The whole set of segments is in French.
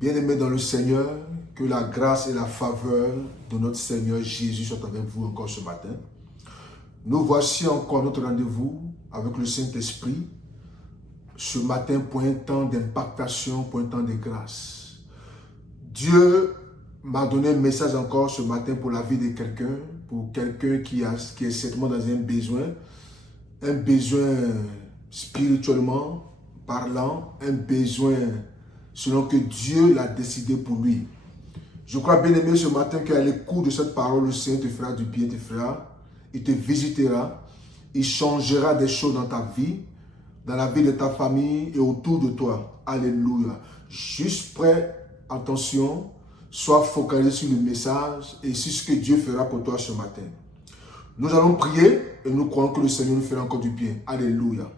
Bien-aimés dans le Seigneur, que la grâce et la faveur de notre Seigneur Jésus soient avec vous encore ce matin. Nous voici encore à notre rendez-vous avec le Saint-Esprit, ce matin pour un temps d'impactation, pour un temps de grâce. Dieu m'a donné un message encore ce matin pour la vie de quelqu'un, pour quelqu'un qui est certainement dans un besoin spirituellement parlant, un besoin selon que Dieu l'a décidé pour lui. Je crois bien aimé ce matin qu'à l'écoute de cette parole, le Seigneur te fera du bien, te fera, il te visitera, il changera des choses dans ta vie, dans la vie de ta famille et autour de toi. Alléluia. Juste prêt, attention, sois focalisé sur le message et sur ce que Dieu fera pour toi ce matin. Nous allons prier et nous croyons que le Seigneur nous fera encore du bien. Alléluia.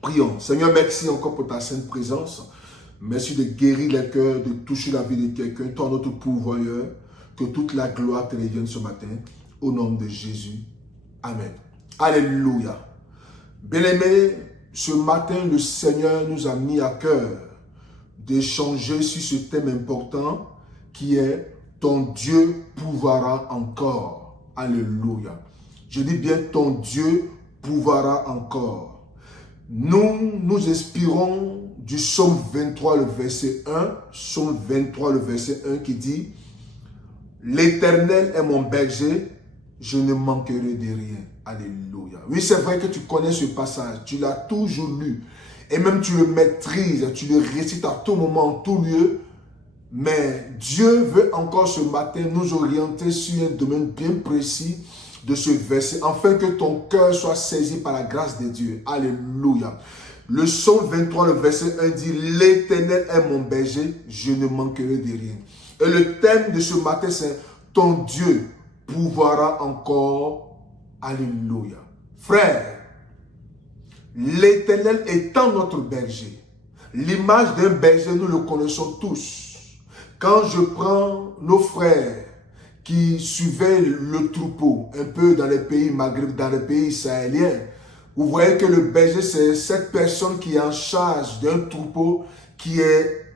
Prions. Seigneur, merci encore pour ta sainte présence. Merci de guérir les cœurs, de toucher la vie de quelqu'un. Toi, notre pourvoyeur, que toute la gloire te revienne ce matin. Au nom de Jésus. Amen. Alléluia. Bien-aimés, ce matin, le Seigneur nous a mis à cœur d'échanger sur ce thème important qui est « Ton Dieu pourvoira encore ». Alléluia. Je dis bien « Ton Dieu pourvoira encore ». Nous inspirons du psaume 23, le verset 1, psaume 23, le verset 1 qui dit « L'Éternel est mon berger, je ne manquerai de rien. » Alléluia. Oui, c'est vrai que tu connais ce passage, tu l'as toujours lu, et même tu le maîtrises, tu le récites à tout moment, en tout lieu, mais Dieu veut encore ce matin nous orienter sur un domaine bien précis de ce verset, afin que ton cœur soit saisi par la grâce de Dieu. Alléluia. Le psaume 23, le verset 1 dit « L'Éternel est mon berger, je ne manquerai de rien. » Et le thème de ce matin, c'est « Ton Dieu pourvoira encore. » Alléluia. Frère, l'Éternel étant notre berger, l'image d'un berger, nous le connaissons tous. Quand je prends nos frères qui suivaient le troupeau, un peu dans les pays maghrébins, dans les pays sahéliens, vous voyez que le berger, c'est cette personne qui est en charge d'un troupeau qui est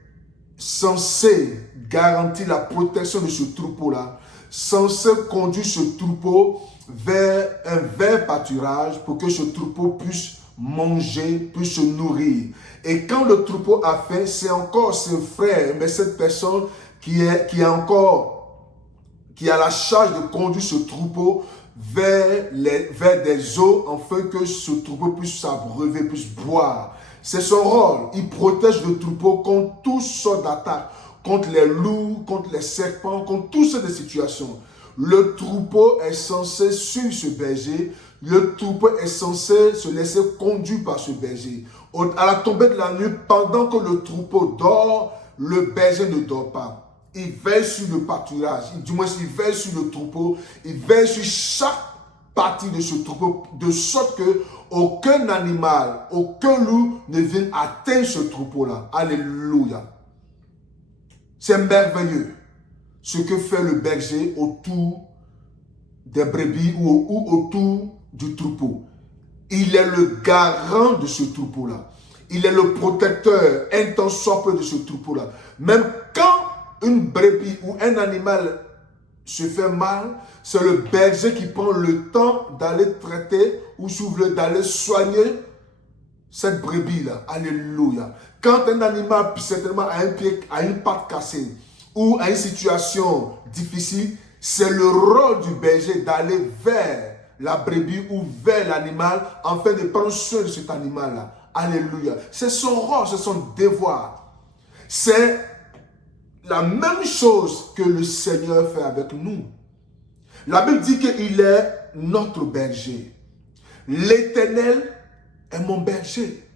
censé garantir la protection de ce troupeau-là, censé conduire ce troupeau vers un vert pâturage pour que ce troupeau puisse manger, puisse se nourrir. Et quand le troupeau a faim, c'est encore ce frère, mais cette personne qui a la charge de conduire ce troupeau vers des eaux, afin que ce troupeau puisse s'abreuver, puisse boire. C'est son rôle. Il protège le troupeau contre toutes sortes d'attaques, contre les loups, contre les serpents, contre toutes sortes de situations. Le troupeau est censé suivre ce berger. Le troupeau est censé se laisser conduire par ce berger. À la tombée de la nuit, pendant que le troupeau dort, le berger ne dort pas. Il veille sur le pâturage, du moins il veille sur le troupeau, il veille sur chaque partie de ce troupeau, de sorte que aucun animal, aucun loup ne vienne atteindre ce troupeau-là. Alléluia. C'est merveilleux ce que fait le berger autour des brebis ou autour du troupeau. Il est le garant de ce troupeau-là. Il est le protecteur intangible de ce troupeau-là. Même quand une brebis ou un animal se fait mal, c'est le berger qui prend le temps d'aller traiter ou d'aller soigner cette brebis-là. Alléluia. Quand un animal certainement a un pied, a une patte cassée ou a une situation difficile, c'est le rôle du berger d'aller vers la brebis ou vers l'animal afin de prendre soin de cet animal-là. Alléluia. C'est son rôle, c'est son devoir. C'est la même chose que le Seigneur fait avec nous. La Bible dit qu'il est notre berger. L'Éternel est mon berger.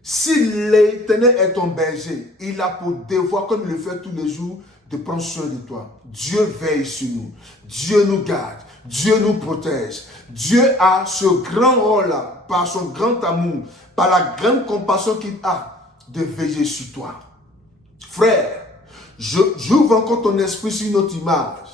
Si l'Éternel est ton berger, il a pour devoir, comme il le fait tous les jours, de prendre soin de toi. Dieu veille sur nous. Dieu nous garde. Dieu nous protège. Dieu a ce grand rôle-là, par son grand amour, par la grande compassion qu'il a, de veiller sur toi. Frère, j'ouvre encore ton esprit sur une autre image.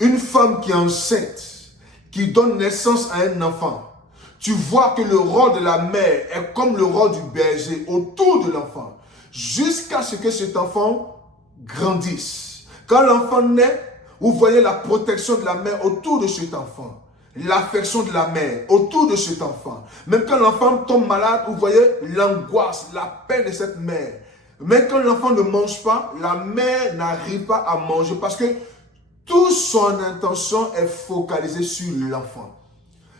Une femme qui est enceinte, qui donne naissance à un enfant. Tu vois que le rôle de la mère est comme le rôle du berger autour de l'enfant. jusqu'à ce que cet enfant grandisse. Quand l'enfant naît, vous voyez la protection de la mère autour de cet enfant. L'affection de la mère autour de cet enfant. Même quand l'enfant tombe malade, vous voyez l'angoisse, la peine de cette mère. Mais quand l'enfant ne mange pas, la mère n'arrive pas à manger parce que toute son intention est focalisée sur l'enfant.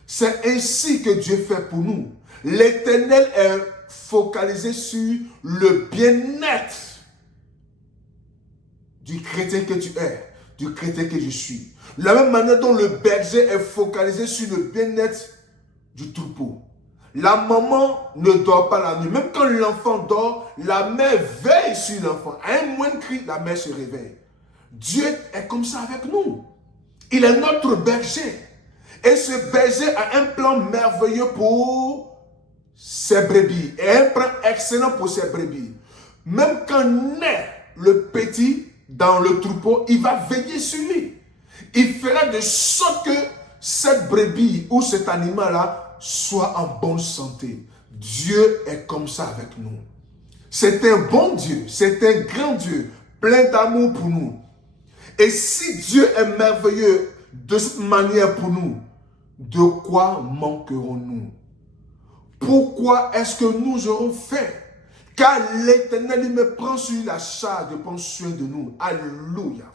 C'est ainsi que Dieu fait pour nous. L'Éternel est focalisé sur le bien-être du chrétien que tu es, du chrétien que je suis. De la même manière dont le berger est focalisé sur le bien-être du troupeau. La maman ne dort pas la nuit. Même quand l'enfant dort, la mère veille sur l'enfant. À un moindre cri, la mère se réveille. Dieu est comme ça avec nous. Il est notre berger. Et ce berger a un plan merveilleux pour ses brebis. Et un plan excellent pour ses brebis. Même quand naît le petit dans le troupeau, il va veiller sur lui. Il fera de sorte que cette brebis ou cet animal-là soit en bonne santé. Dieu est comme ça avec nous. C'est un bon Dieu, c'est un grand Dieu, plein d'amour pour nous. Et si Dieu est merveilleux de cette manière pour nous, de quoi manquerons-nous? Pourquoi est-ce que nous aurons faim? Car l'Éternel, il me prend sur la charge de prendre soin de nous. Alléluia.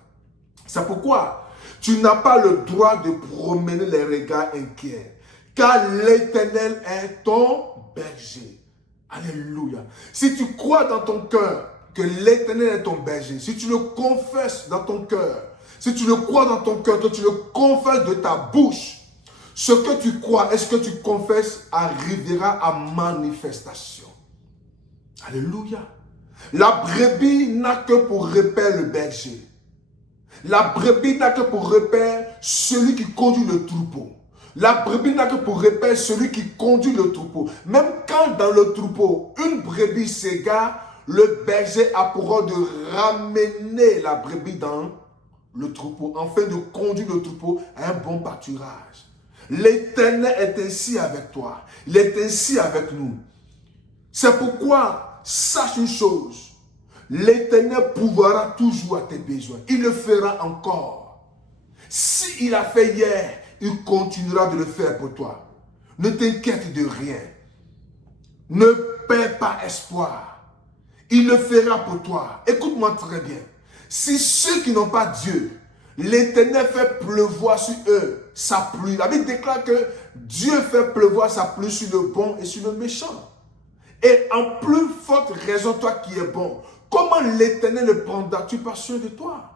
C'est pourquoi tu n'as pas le droit de promener les regards inquiets. Car l'Éternel est ton berger. Alléluia. Si tu crois dans ton cœur que l'Éternel est ton berger, si tu le confesses dans ton cœur, si tu le crois dans ton cœur, que tu le confesses de ta bouche, ce que tu crois et ce que tu confesses arrivera à manifestation. Alléluia. La brebis n'a que pour repère le berger. La brebis n'a que pour repère celui qui conduit le troupeau. La brebis n'a que pour repère celui qui conduit le troupeau. Même quand dans le troupeau, une brebis s'égare, le berger a pour ordre de ramener la brebis dans le troupeau, afin de conduire le troupeau à un bon pâturage. L'Éternel est ainsi avec toi. Il est ainsi avec nous. C'est pourquoi, sache une chose, l'Éternel pourvoira toujours à tes besoins. Il le fera encore. S'il a fait hier, il continuera de le faire pour toi. Ne t'inquiète de rien. Ne perds pas espoir. Il le fera pour toi. Écoute-moi très bien. Si ceux qui n'ont pas Dieu, l'Éternel fait pleuvoir sur eux sa pluie. La Bible déclare que Dieu fait pleuvoir sa pluie sur le bon et sur le méchant. Et en plus forte raison, toi qui es bon, comment l'Éternel le prendra-tu par soin de toi?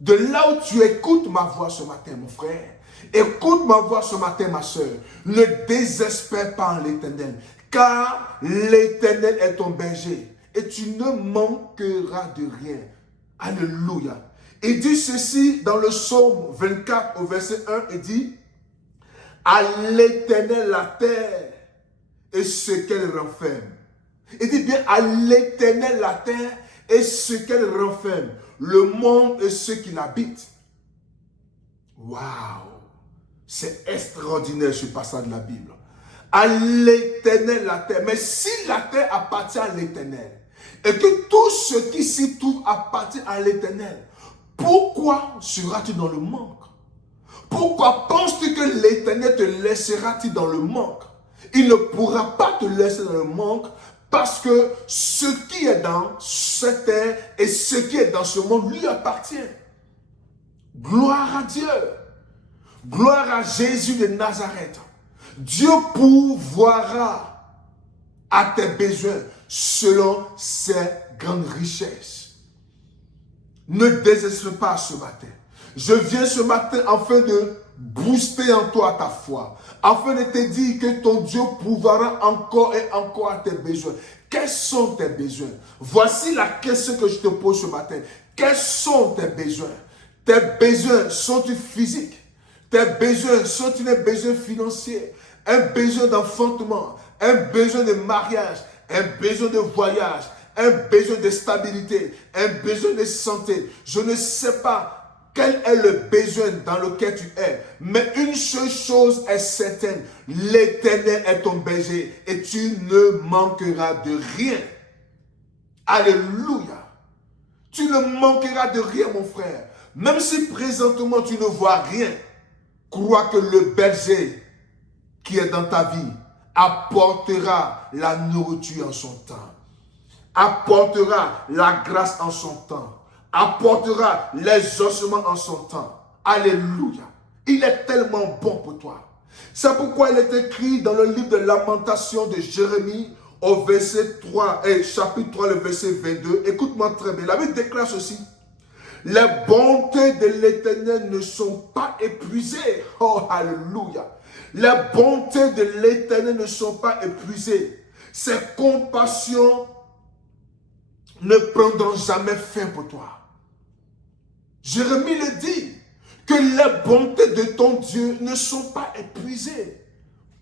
De là où tu écoutes ma voix ce matin, mon frère, écoute ma voix ce matin, ma soeur, ne désespère pas en l'Éternel, car l'Éternel est ton berger et tu ne manqueras de rien. Alléluia. Il dit ceci dans le psaume 24 au verset 1, il dit: à l'Éternel la terre et ce qu'elle renferme. Il dit bien à l'Éternel la terre et ce qu'elle renferme, le monde et ceux qui l'habitent. Waouh! C'est extraordinaire ce passage de la Bible. À l'Éternel la terre. Mais si la terre appartient à l'Éternel et que tout ce qui s'y trouve appartient à l'Éternel, pourquoi seras-tu dans le manque? Pourquoi penses-tu que l'Éternel te laissera-t-il dans le manque? Il ne pourra pas te laisser dans le manque parce que ce qui est dans cette terre et ce qui est dans ce monde lui appartient. Gloire à Dieu. Gloire à Jésus de Nazareth. Dieu pourvoira à tes besoins selon ses grandes richesses. Ne désespère pas ce matin. Je viens ce matin afin de booster en toi ta foi, afin de te dire que ton Dieu pourvoira encore et encore à tes besoins. Quels sont tes besoins? Voici la question que je te pose ce matin. Quels sont tes besoins? Tes besoins sont-ils physiques? Tes besoins sont-ils un besoin financier? Un besoin d'enfantement? Un besoin de mariage? Un besoin de voyage? Un besoin de stabilité? Un besoin de santé? Je ne sais pas quel est le besoin dans lequel tu es. Mais une seule chose est certaine. L'Éternel est ton berger et tu ne manqueras de rien. Alléluia. Tu ne manqueras de rien, mon frère. Même si présentement tu ne vois rien, crois que le berger qui est dans ta vie apportera la nourriture en son temps, apportera la grâce en son temps, apportera les ossements en son temps. Alléluia. Il est tellement bon pour toi. C'est pourquoi il est écrit dans le livre de Lamentations de Jérémie au verset 3, chapitre 3, le verset 22. Écoute-moi très bien. La Bible déclare ceci. Les bontés de l'Éternel ne sont pas épuisées. Oh, alléluia. Les bontés de l'Éternel ne sont pas épuisées. Ses compassions ne prendront jamais fin pour toi. Jérémie le dit, que les bontés de ton Dieu ne sont pas épuisées.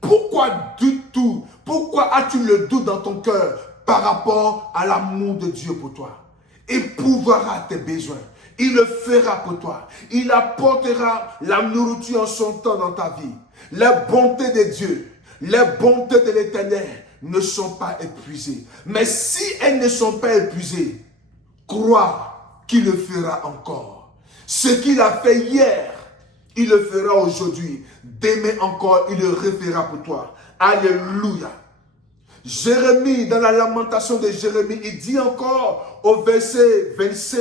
Pourquoi du tout? Pourquoi as-tu le doute dans ton cœur par rapport à l'amour de Dieu pour toi? Il pourvoira tes besoins. Il le fera pour toi. Il apportera la nourriture en son temps dans ta vie. Les bontés de Dieu, les bontés de l'Éternel ne sont pas épuisées. Mais si elles ne sont pas épuisées, crois qu'il le fera encore. Ce qu'il a fait hier, il le fera aujourd'hui. Demain encore, il le refera pour toi. Alléluia. Jérémie, dans la lamentation de Jérémie, il dit encore au verset 25,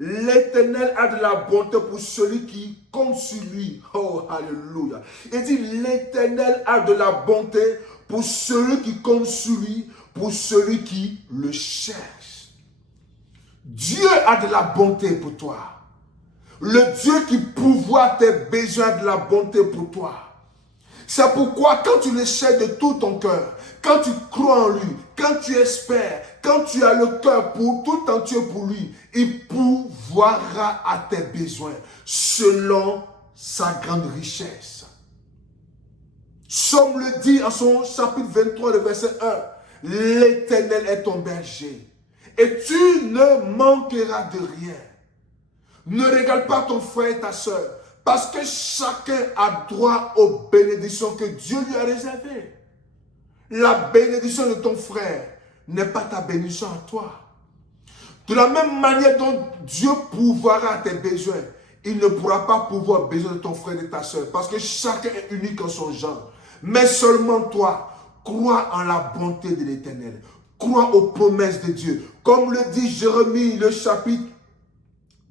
l'Éternel a de la bonté pour celui qui compte sur lui. Oh, alléluia. Il dit, l'Éternel a de la bonté pour celui qui compte sur lui, pour celui qui le cherche. Dieu a de la bonté pour toi. Le Dieu qui pourvoit tes besoins a de la bonté pour toi. C'est pourquoi quand tu le cherches de tout ton cœur, quand tu crois en lui, quand tu espères, quand tu as le cœur pour tout entier pour lui, il pourvoira à tes besoins selon sa grande richesse. Somme le dit en son chapitre 23, le verset 1, l'Éternel est ton berger et tu ne manqueras de rien. Ne régale pas ton frère et ta soeur, parce que chacun a droit aux bénédictions que Dieu lui a réservées. La bénédiction de ton frère n'est pas ta bénédiction à toi. De la même manière dont Dieu pourvoira à tes besoins, il ne pourra pas pourvoir aux besoins de ton frère et de ta soeur, parce que chacun est unique en son genre. Mais seulement toi, crois en la bonté de l'Éternel. Crois aux promesses de Dieu. Comme le dit Jérémie, le chapitre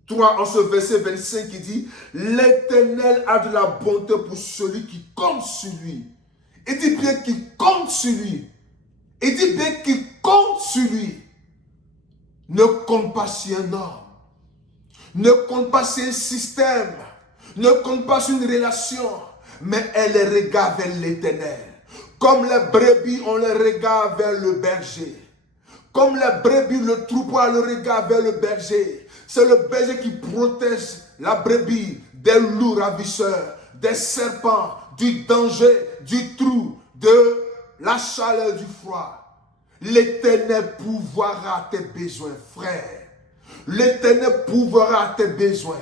3, en ce verset 25, qui dit, l'Éternel a de la bonté pour celui qui compte sur lui. Il dit bien qu'il compte sur lui. Il dit bien qu'il compte sur lui. Ne compte pas sur un homme. Ne compte pas sur un système. Ne compte pas sur une relation. Mais elle les regarde vers l'Éternel. Comme les brebis, on les regarde vers le berger. Comme les brebis, le troupeau a le regard vers le berger. C'est le berger qui protège la brebis des loups ravisseurs, des serpents, du danger, du trou, de la chaleur, du froid. L'Éternel pourvoira tes besoins, frère. L'Éternel pourvoira tes besoins.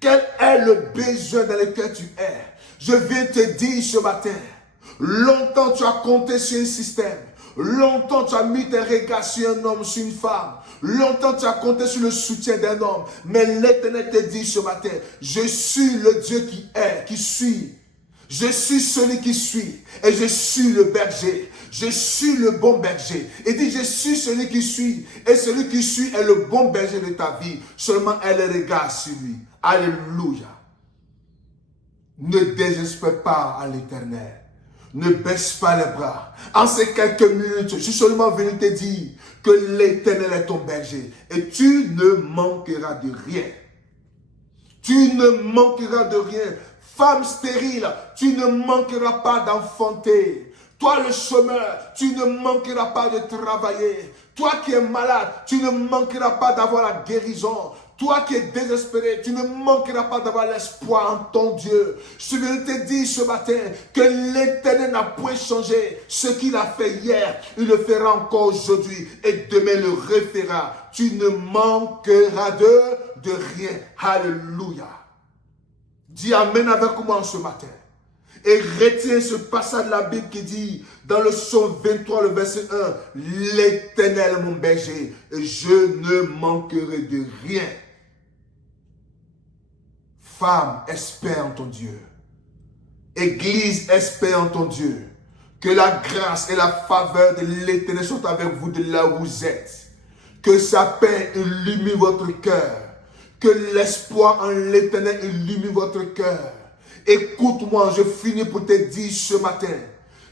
Quel est le besoin dans lequel tu es? Je viens te dire ce matin, longtemps tu as compté sur un système. Longtemps tu as mis tes regards sur un homme, sur une femme. Longtemps tu as compté sur le soutien d'un homme. Mais l'Éternel te dit ce matin, je suis le Dieu qui est, qui suis. Je suis celui qui suis. Et je suis le berger. Je suis le bon berger. Il dit, je suis celui qui suis. Et celui qui suit est le bon berger de ta vie. Seulement elle regarde sur lui. Alléluia. Ne désespère pas à l'Éternel. Ne baisse pas les bras. En ces quelques minutes, je suis seulement venu te dire que l'Éternel est ton berger. Et tu ne manqueras de rien. Tu ne manqueras de rien. Femme stérile, tu ne manqueras pas d'enfanter. Toi le chômeur, tu ne manqueras pas de travailler. Toi qui es malade, tu ne manqueras pas d'avoir la guérison. Toi qui es désespéré, tu ne manqueras pas d'avoir l'espoir en ton Dieu. Je veux te dire ce matin que l'Éternel n'a point changé. Ce qu'il a fait hier, il le fera encore aujourd'hui. Et demain le refera. Tu ne manqueras de rien. Alléluia. Dis Amen avec moi ce matin. Et retiens ce passage de la Bible qui dit, dans le psaume 23, le verset 1, l'Éternel est mon berger, et je ne manquerai de rien. Femme, espère en ton Dieu. Église, espère en ton Dieu. Que la grâce et la faveur de l'Éternel soient avec vous de là où vous êtes. Que sa paix illumine votre cœur. Que l'espoir en l'Éternel illumine votre cœur. Écoute-moi, je finis pour te dire ce matin.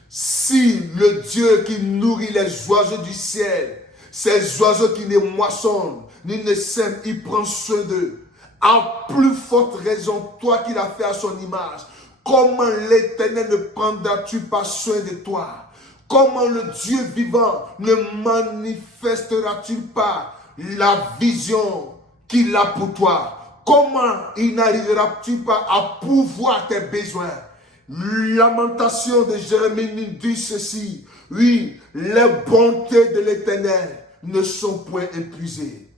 Si le Dieu qui nourrit les oiseaux du ciel, ces oiseaux qui ne moissonnent, ni ne sèment, il prend soin d'eux. En plus forte raison, toi qui l'as fait à son image, comment l'Éternel ne prendras-tu pas soin de toi? Comment le Dieu vivant ne manifestera-t-il pas la vision qu'il a pour toi? Comment il n'arrivera-t-il pas à pourvoir tes besoins? Lamentation de Jérémie dit ceci. Oui, les bontés de l'Éternel ne sont point épuisées.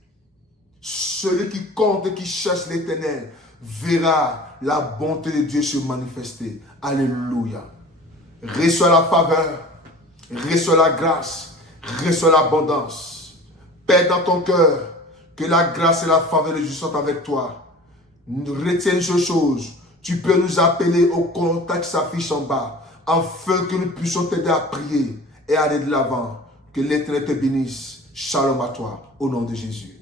Celui qui compte et qui cherche l'Éternel verra la bonté de Dieu se manifester. Alléluia. Reçois la faveur, reçois la grâce, reçois l'abondance. Père dans ton cœur, que la grâce et la faveur de Dieu soient avec toi. Retiens une chose, tu peux nous appeler au contact qui s'affiche en bas, afin que nous puissions t'aider à prier et aller de l'avant. Que l'Éternel te bénisse. Shalom à toi, au nom de Jésus.